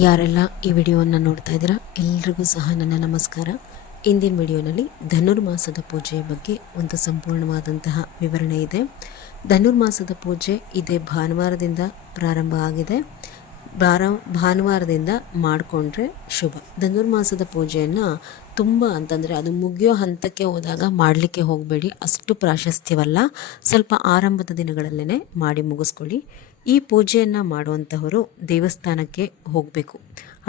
ಯಾರೆಲ್ಲ ಈ ವಿಡಿಯೋವನ್ನು ನೋಡ್ತಾ ಇದ್ದೀರಾ ಎಲ್ರಿಗೂ ಸಹ ನನ್ನ ನಮಸ್ಕಾರ. ಇಂದಿನ ವಿಡಿಯೋನಲ್ಲಿ ಧನುರ್ಮಾಸದ ಪೂಜೆಯ ಬಗ್ಗೆ ಒಂದು ಸಂಪೂರ್ಣವಾದಂತಹ ವಿವರಣೆ ಇದೆ. ಧನುರ್ಮಾಸದ ಪೂಜೆ ಇದೇ ಭಾನುವಾರದಿಂದ ಪ್ರಾರಂಭ ಆಗಿದೆ. ಭಾನುವಾರದಿಂದ ಮಾಡಿಕೊಂಡ್ರೆ ಶುಭ. ಧನುರ್ಮಾಸದ ಪೂಜೆಯನ್ನು ತುಂಬ ಅಂತಂದರೆ ಅದು ಮುಗಿಯೋ ಹಂತಕ್ಕೆ ಹೋದಾಗ ಮಾಡಲಿಕ್ಕೆ ಹೋಗಬೇಡಿ, ಅಷ್ಟು ಪ್ರಾಶಸ್ತ್ಯವಲ್ಲ. ಸ್ವಲ್ಪ ಆರಂಭದ ದಿನಗಳಲ್ಲೇ ಮಾಡಿ ಮುಗಿಸ್ಕೊಳ್ಳಿ. ಈ ಪೂಜೆಯನ್ನು ಮಾಡುವಂತಹವರು ದೇವಸ್ಥಾನಕ್ಕೆ ಹೋಗಬೇಕು.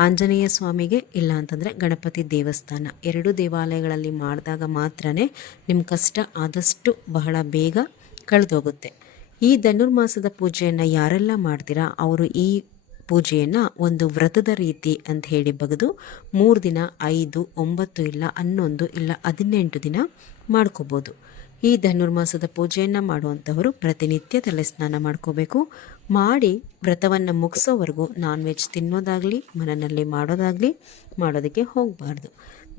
ಆಂಜನೇಯ ಸ್ವಾಮಿಗೆ, ಇಲ್ಲ ಅಂತಂದರೆ ಗಣಪತಿ ದೇವಸ್ಥಾನ, ಎರಡು ದೇವಾಲಯಗಳಲ್ಲಿ ಮಾಡಿದಾಗ ಮಾತ್ರ ನಿಮ್ಮ ಕಷ್ಟ ಆದಷ್ಟು ಬಹಳ ಬೇಗ ಕಳೆದೋಗುತ್ತೆ. ಈ ಧನುರ್ಮಾಸದ ಪೂಜೆಯನ್ನು ಯಾರೆಲ್ಲ ಮಾಡ್ತೀರಾ ಅವರು ಈ ಪೂಜೆಯನ್ನು ಒಂದು ವ್ರತದ ರೀತಿ ಅಂತ ಹೇಳಿ ಬಗೆದು 3 ದಿನ, 5, 9 ಇಲ್ಲ 11 ಇಲ್ಲ 18 ದಿನ ಮಾಡ್ಕೋಬೋದು. ಈ ಧನುರ್ಮಾಸದ ಪೂಜೆಯನ್ನು ಮಾಡುವಂಥವರು ಪ್ರತಿನಿತ್ಯ ತಲೆ ಸ್ನಾನ ಮಾಡ್ಕೋಬೇಕು. ಮಾಡಿ ವ್ರತವನ್ನು ಮುಗಿಸೋವರೆಗೂ ನಾನ್ ವೆಜ್ ತಿನ್ನೋದಾಗಲಿ ಮನೆಯಲ್ಲಿ ಮಾಡೋದಕ್ಕೆ ಹೋಗಬಾರ್ದು.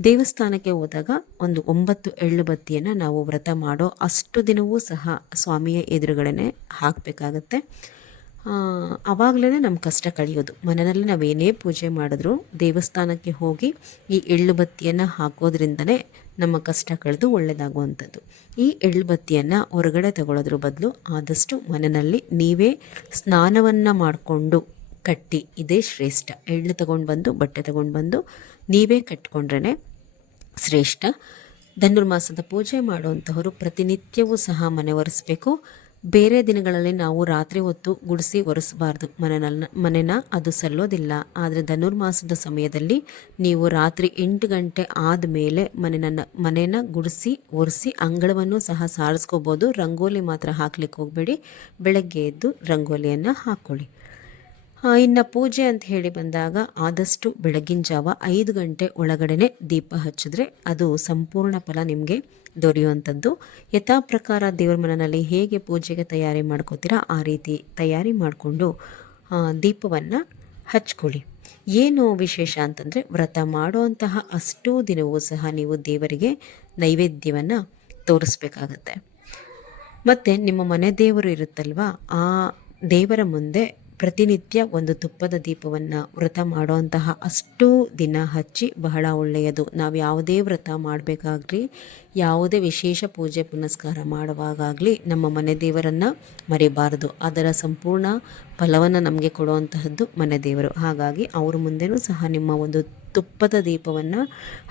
ದೇವಸ್ಥಾನಕ್ಕೆ ಹೋದಾಗ ಒಂದು 9 ಎಳ್ಳು ಬತ್ತಿಯನ್ನು ನಾವು ವ್ರತ ಮಾಡೋ ಅಷ್ಟು ದಿನವೂ ಸಹ ಸ್ವಾಮಿಯ ಎದುರುಗಡೆ ಹಾಕಬೇಕಾಗತ್ತೆ. ಆವಾಗಲೇ ನಮ್ಮ ಕಷ್ಟ ಕಳೆಯೋದು. ಮನೆಯಲ್ಲಿ ನಾವೇನೇ ಪೂಜೆ ಮಾಡಿದ್ರೂ ದೇವಸ್ಥಾನಕ್ಕೆ ಹೋಗಿ ಈ ಎಳ್ಳು ಬತ್ತಿಯನ್ನು ಹಾಕೋದ್ರಿಂದನೇ ನಮ್ಮ ಕಷ್ಟ ಕಳೆದು ಒಳ್ಳೆಯದಾಗುವಂಥದ್ದು. ಈ ಎಳ್ಳು ಬತ್ತಿಯನ್ನು ಹೊರಗಡೆ ತಗೊಳ್ಳೋದ್ರ ಬದಲು ಆದಷ್ಟು ಮನೆಯಲ್ಲಿ ನೀವೇ ಸ್ನಾನವನ್ನು ಮಾಡಿಕೊಂಡು ಕಟ್ಟಿ, ಇದೇ ಶ್ರೇಷ್ಠ. ಎಳ್ಳು ತಗೊಂಡು ಬಂದು, ಬಟ್ಟೆ ತಗೊಂಡು ಬಂದು ನೀವೇ ಕಟ್ಕೊಂಡ್ರೇ ಶ್ರೇಷ್ಠ. ಧನುರ್ಮಾಸದ ಪೂಜೆ ಮಾಡುವಂತಹವರು ಪ್ರತಿನಿತ್ಯವೂ ಸಹ ಮನೆ ಒರೆಸಬೇಕು. ಬೇರೆ ದಿನಗಳಲ್ಲಿ ನಾವು ರಾತ್ರಿ ಹೊತ್ತು ಗುಡಿಸಿ ಒರೆಸಬಾರ್ದು ಮನೆನ, ಅದು ಸಲ್ಲೋದಿಲ್ಲ. ಆದರೆ ಧನುರ್ಮಾಸದ ಸಮಯದಲ್ಲಿ ನೀವು ರಾತ್ರಿ 8 ಗಂಟೆ ಆದಮೇಲೆ ಮನೆನ ಗುಡಿಸಿ ಒರೆಸಿ ಅಂಗಳವನ್ನು ಸಹ ಸಾರಿಸ್ಕೋಬೋದು. ರಂಗೋಲಿ ಮಾತ್ರ ಹಾಕ್ಲಿಕ್ಕೆ ಹೋಗಬೇಡಿ. ಬೆಳಗ್ಗೆ ಎದ್ದು ರಂಗೋಲಿಯನ್ನು ಹಾಕ್ಕೊಳ್ಳಿ. ಇನ್ನು ಪೂಜೆ ಅಂತ ಹೇಳಿ ಬಂದಾಗ ಆದಷ್ಟು ಬೆಳಗಿನ ಜಾವ 5 ಗಂಟೆ ಒಳಗಡೆ ದೀಪ ಹಚ್ಚಿದ್ರೆ ಅದು ಸಂಪೂರ್ಣ ಫಲ ನಿಮಗೆ ದೊರೆಯುವಂಥದ್ದು. ಯಥಾ ಪ್ರಕಾರ ದೇವರ ಮನೆಯಲ್ಲಿ ಹೇಗೆ ಪೂಜೆಗೆ ತಯಾರಿ ಮಾಡ್ಕೋತೀರಾ ಆ ರೀತಿ ತಯಾರಿ ಮಾಡಿಕೊಂಡು ದೀಪವನ್ನು ಹಚ್ಕೊಳ್ಳಿ. ಏನು ವಿಶೇಷ ಅಂತಂದರೆ ವ್ರತ ಮಾಡುವಂತಹ ಅಷ್ಟೂ ದಿನವೂ ಸಹ ನೀವು ದೇವರಿಗೆ ನೈವೇದ್ಯವನ್ನು ತೋರಿಸ್ಬೇಕಾಗತ್ತೆ. ಮತ್ತು ನಿಮ್ಮ ಮನೆ ದೇವರು ಇರುತ್ತಲ್ವ, ಆ ದೇವರ ಮುಂದೆ ಪ್ರತಿನಿತ್ಯ ಒಂದು ತುಪ್ಪದ ದೀಪವನ್ನು ವ್ರತ ಮಾಡುವಂತಹ ಅಷ್ಟೂ ದಿನ ಹಚ್ಚಿ ಬಹಳ ಒಳ್ಳೆಯದು. ನಾವು ಯಾವುದೇ ವ್ರತ ಮಾಡಬೇಕಾಗಲಿ, ಯಾವುದೇ ವಿಶೇಷ ಪೂಜೆ ಪುನಸ್ಕಾರ ಮಾಡುವಾಗಲಿ ನಮ್ಮ ಮನೆ ದೇವರನ್ನು ಮರಿಬಾರದು. ಅದರ ಸಂಪೂರ್ಣ ಫಲವನ್ನು ನಮಗೆ ಕೊಡುವಂತಹದ್ದು ಮನೆ ದೇವರು. ಹಾಗಾಗಿ ಅವ್ರ ಮುಂದೆನೂ ಸಹ ನಿಮ್ಮ ಒಂದು ತುಪ್ಪದ ದೀಪವನ್ನು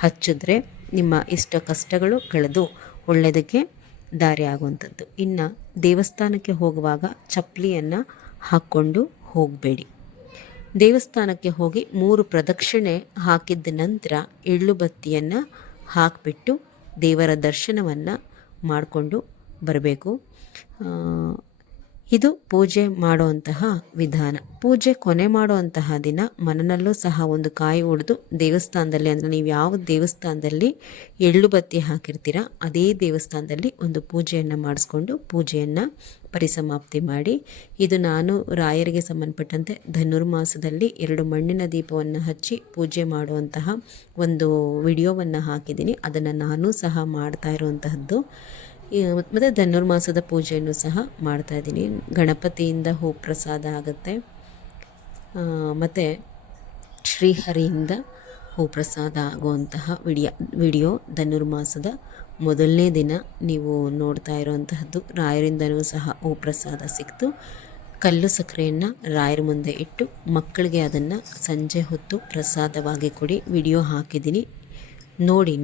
ಹಚ್ಚಿದ್ರೆ ನಿಮ್ಮ ಇಷ್ಟ ಕಷ್ಟಗಳು ಕಳೆದು ಒಳ್ಳೆಯದಕ್ಕೆ ದಾರಿ ಆಗುವಂಥದ್ದು. ಇನ್ನು ದೇವಸ್ಥಾನಕ್ಕೆ ಹೋಗುವಾಗ ಚಪ್ಪಲಿಯನ್ನು ಹಾಕ್ಕೊಂಡು ಹೋಗಬೇಡಿ. ದೇವಸ್ಥಾನಕ್ಕೆ ಹೋಗಿ 3 ಪ್ರದಕ್ಷಿಣೆ ಹಾಕಿದ ನಂತರ ಎಳ್ಳು ಬತ್ತಿಯನ್ನು ಹಾಕಿಬಿಟ್ಟು ದೇವರ ದರ್ಶನವನ್ನು ಮಾಡಿಕೊಂಡು ಬರಬೇಕು. ಇದು ಪೂಜೆ ಮಾಡುವಂತಹ ವಿಧಾನ. ಪೂಜೆ ಕೊನೆ ಮಾಡುವಂತಹ ದಿನ ಮನೆಯಲ್ಲೂ ಸಹ ಒಂದು ಕಾಯಿ ಹೊಡೆದು ದೇವಸ್ಥಾನದಲ್ಲಿ, ಅಂದರೆ ನೀವು ಯಾವ ದೇವಸ್ಥಾನದಲ್ಲಿ ಎಳ್ಳು ಬತ್ತಿ ಹಾಕಿರ್ತೀರ ಅದೇ ದೇವಸ್ಥಾನದಲ್ಲಿ ಒಂದು ಪೂಜೆಯನ್ನು ಮಾಡಿಸ್ಕೊಂಡು ಪೂಜೆಯನ್ನು ಪರಿಸಮಾಪ್ತಿ ಮಾಡಿ. ಇದು ನಾನು ರಾಯರಿಗೆ ಸಂಬಂಧಪಟ್ಟಂತೆ ಧನುರ್ಮಾಸದಲ್ಲಿ 2 ಮಣ್ಣಿನ ದೀಪವನ್ನು ಹಚ್ಚಿ ಪೂಜೆ ಮಾಡುವಂತಹ ಒಂದು ವಿಡಿಯೋವನ್ನು ಹಾಕಿದ್ದೀನಿ. ಅದನ್ನು ನಾನು ಸಹ ಮಾಡ್ತಾ ಇರುವಂತಹದ್ದು. ಮತ್ತು ಧನುರ್ಮಾಸದ ಪೂಜೆಯನ್ನು ಸಹ ಮಾಡ್ತಾಯಿದ್ದೀನಿ. ಗಣಪತಿಯಿಂದ ಹೂ ಪ್ರಸಾದ ಆಗುತ್ತೆ, ಮತ್ತು ಶ್ರೀಹರಿಯಿಂದ ಹೂ ಪ್ರಸಾದ ಆಗುವಂತಹ ವಿಡಿಯೋ ಧನುರ್ಮಾಸದ ಮೊದಲನೇ ದಿನ ನೀವು ನೋಡ್ತಾ ಇರುವಂತಹದ್ದು. ರಾಯರಿಂದನೂ ಸಹ ಹೂ ಪ್ರಸಾದ ಸಿಕ್ತು. ಕಲ್ಲು ಸಕ್ಕರೆಯನ್ನು ರಾಯರ ಮುಂದೆ ಇಟ್ಟು ಮಕ್ಕಳಿಗೆ ಅದನ್ನು ಸಂಜೆ ಹೊತ್ತು ಪ್ರಸಾದವಾಗಿ ಕೊಡಿ. ವಿಡಿಯೋ ಹಾಕಿದ್ದೀನಿ,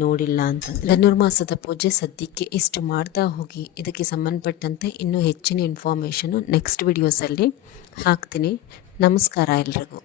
ನೋಡಿಲ್ಲ ಅಂತಂದರೆ. ಧನುರ್ಮಾಸದ ಪೂಜೆ ಸದ್ಯಕ್ಕೆ ಇಷ್ಟು ಮಾಡ್ತಾ ಹೋಗಿ. ಇದಕ್ಕೆ ಸಂಬಂಧಪಟ್ಟಂತೆ ಇನ್ನೂ ಹೆಚ್ಚಿನ ಇನ್ಫಾರ್ಮೇಷನು ನೆಕ್ಸ್ಟ್ ವಿಡಿಯೋಸಲ್ಲಿ ಹಾಕ್ತೀನಿ. ನಮಸ್ಕಾರ ಎಲ್ರಿಗೂ.